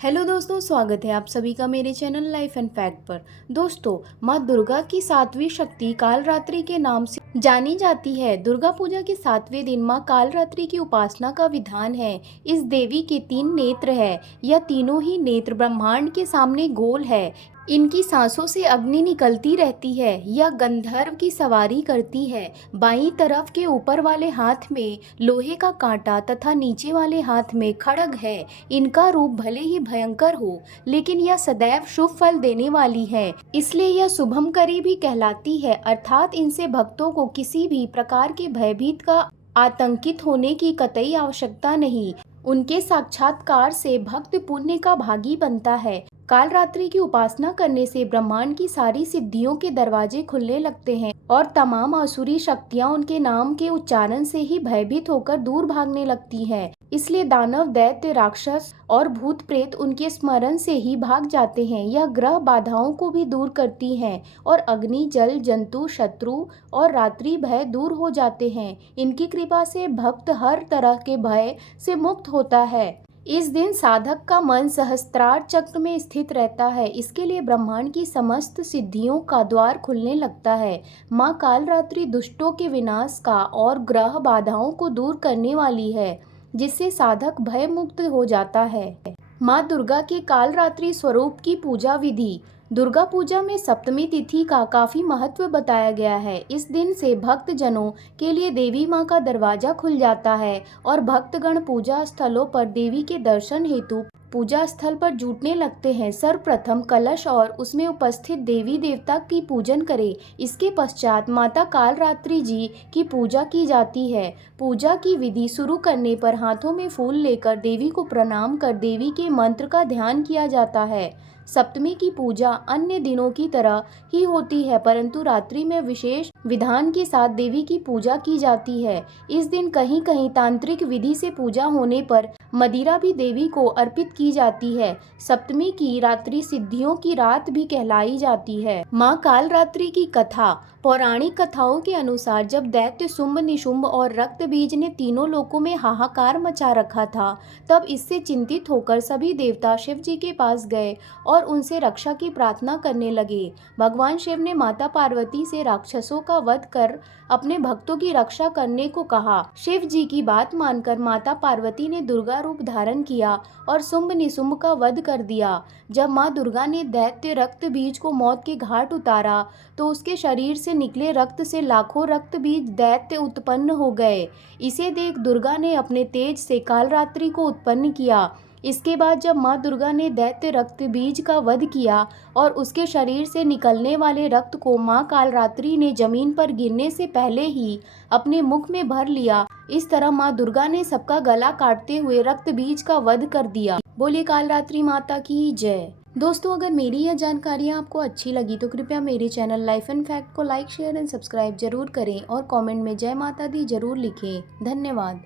Hello दोस्तों, स्वागत है आप सभी का मेरे चैनल लाइफ एंड फैक्ट पर। दोस्तों, माँ दुर्गा की सातवीं शक्ति कालरात्रि के नाम से जानी जाती है। दुर्गा पूजा के सातवें दिन माँ कालरात्रि की उपासना का विधान है। इस देवी के 3 नेत्र है। यह तीनों ही नेत्र ब्रह्मांड के सामने गोल है। इनकी सांसों से अग्नि निकलती रहती है। यह गंधर्व की सवारी करती है। बाईं तरफ के ऊपर वाले हाथ में लोहे का कांटा तथा नीचे वाले हाथ में खड्ग है। इनका रूप भले ही भयंकर हो, लेकिन यह सदैव शुभ फल देने वाली है, इसलिए यह शुभमकरी भी कहलाती है। अर्थात इनसे भक्तों को किसी भी प्रकार के भयभीत का आतंकित होने की कतई आवश्यकता नहीं। उनके साक्षात्कार से भक्त पुण्य का भागी बनता है। कालरात्रि की उपासना करने से ब्रह्मांड की सारी सिद्धियों के दरवाजे खुलने लगते हैं और तमाम आसुरी शक्तियां उनके नाम के उच्चारण से ही भयभीत होकर दूर भागने लगती हैं। इसलिए दानव, दैत्य, राक्षस और भूत प्रेत उनके स्मरण से ही भाग जाते हैं। यह ग्रह बाधाओं को भी दूर करती हैं और अग्नि, जल, जंतु, शत्रु और रात्रि भय दूर हो जाते हैं। इनकी कृपा से भक्त हर तरह के भय से मुक्त होता है। इस दिन साधक का मन सहस्त्रार चक्र में स्थित रहता है। इसके लिए ब्रह्मांड की समस्त सिद्धियों का द्वार खुलने लगता है। माँ कालरात्रि दुष्टों के विनाश का और ग्रह बाधाओं को दूर करने वाली है, जिससे साधक भय मुक्त हो जाता है। माँ दुर्गा के कालरात्रि स्वरूप की पूजा विधि। दुर्गा पूजा में सप्तमी तिथि का काफी महत्व बताया गया है। इस दिन से भक्त जनों के लिए देवी माँ का दरवाजा खुल जाता है और भक्तगण पूजा स्थलों पर देवी के दर्शन हेतु पूजा स्थल पर जुटने लगते हैं। सर्वप्रथम कलश और उसमें उपस्थित देवी देवता की पूजन करें। इसके पश्चात माता कालरात्रि जी की पूजा की जाती है। पूजा की विधि शुरू करने पर हाथों में फूल लेकर देवी को प्रणाम कर देवी के मंत्र का ध्यान किया जाता है। सप्तमी की पूजा अन्य दिनों की तरह ही होती है, परंतु रात्रि में विशेष विधान के साथ देवी की पूजा की जाती है। इस दिन कहीं कहीं तांत्रिक विधि से पूजा होने पर मदिरा भी देवी को अर्पित की जाती है। सप्तमी की रात्रि सिद्धियों की रात भी कहलाई जाती है। माँ कालरात्रि की कथा। पौराणिक कथाओं के अनुसार जब दैत्य शुंभ, निशुंभ और रक्त बीज ने तीनों लोकों में हाहाकार मचा रखा था, तब इससे चिंतित होकर सभी देवता शिव जी के पास गए और उनसे रक्षा की प्रार्थना करने लगे। भगवान शिव ने माता पार्वती से राक्षसों का वध कर अपने भक्तों की रक्षा करने को कहा। शिव जी की बात मानकर माता पार्वती ने दुर्गा रूप धारण किया और शुंभ निशुंभ का वध कर दिया। जब माँ दुर्गा ने दैत्य रक्त बीज को मौत के घाट उतारा, तो उसके शरीर से निकले रक्त से लाखों रक्त बीज दैत्य उत्पन्न हो गए। इसे देख दुर्गा ने अपने तेज से कालरात्रि को उत्पन्न किया। इसके बाद जब माँ दुर्गा ने दैत्य रक्त बीज का वध किया और उसके शरीर से निकलने वाले रक्त को माँ कालरात्रि ने जमीन पर गिरने से पहले ही अपने मुख में भर लिया। इस तरह माँ दुर्गा ने सबका गला काटते हुए रक्त बीज का वध कर दिया। बोले कालरात्रि माता की जय। दोस्तों, अगर मेरी यह जानकारियाँ आपको अच्छी लगी तो कृपया मेरे चैनल लाइफ एंड फैक्ट को लाइक, शेयर एंड सब्सक्राइब जरूर करें और कमेंट में जय माता दी जरूर लिखें। धन्यवाद।